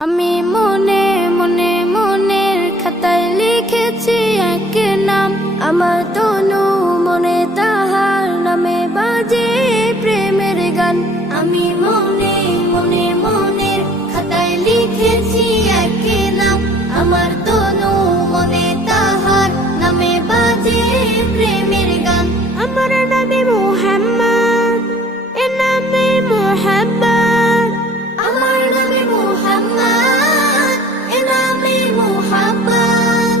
আমি মনে মনে মনের খাতায় লিখেছি এক নাম, আমার তনু মনে তাহার নামে বাজে প্রেমের গান। আমি মনে মনে মনের খাতায় লিখেছি এক নাম, আমার তনু মনে তাহার নামে বাজে প্রেমের গান। আমার নামে মুহাম্মদ, এ নামে মুহাব্বত, আমার নামে মুহাম্মদ, এ নামে মুহাব্বত।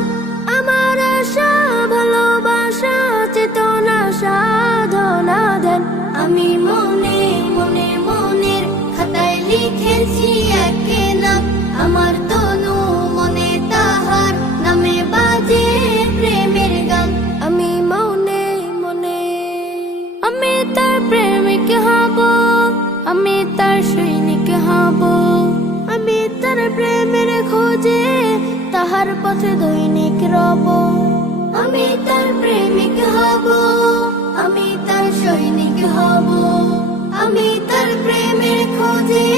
আমার আশা ভালোবাসা চেতনা সাধনা ধ্যান। আমি মনে মনে মনের খাতায় লিখেছি এক নাম, আমার তনু মনে তাহার নামে বাজে প্রেমের গান। আমি মনে মনে আমি তার প্রেমিক হব, আমি তার সৈনিক হব, আমি তার প্রেমের খোঁজে তাহার পথে দৈনিক রব। আমি তার প্রেমিক হব, আমি তার সৈনিক হব, আমি তার প্রেমের খোঁজে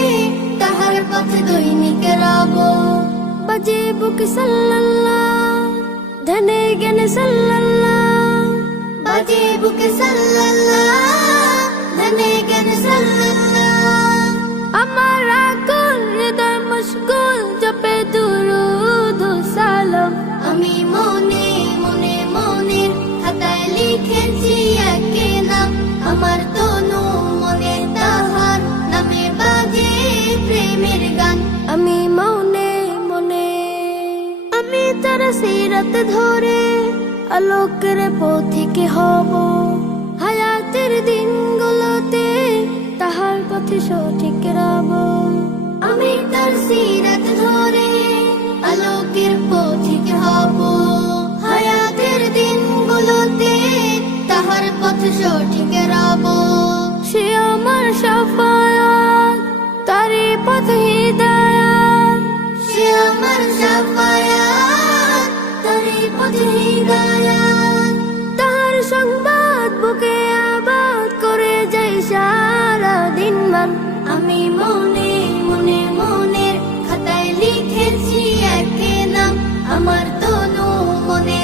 তাহার পথে দৈনিক রব। বাজে বুক সাল্লাল্লাহ, ধ্যানে জ্ঞানে সাল্লাল্লাহ, বাজে বুক সাল্লাল্লাহ, ধ্যানে জ্ঞানে সাল্লাল্লাহ। আমার আকুল হৃদয় মশগুল জপে দুরূদ ও সালাম। আমি মনে মনে মনের খাতায় লিখেছি এক নাম, আমার তনু মনে তাহার নামে বাজে প্রেমের গান। আমি মনে মনে আমি তার সিরাত ধরে আলোকের পথিকে হব, হায়াতের দিনগুলোতে তাহার পথে সঠিক রব। আমি তার সিরাত ধরে আলোকের পথিকে হব, হায়াতের দিনগুলোতে তাহার পথে সঠিক রব। সে আমার শাফায়াত, তারই পথ হিদায়াত, সে আমার শাফায়াত, তারই পথ হিদায়াত। তাহার সংবাদ বুকে আবাদ করে যাই সারা দিন মান। আমি মনে মনে মনের খাতায় লিখেছি এক নাম, আমার তনু মনে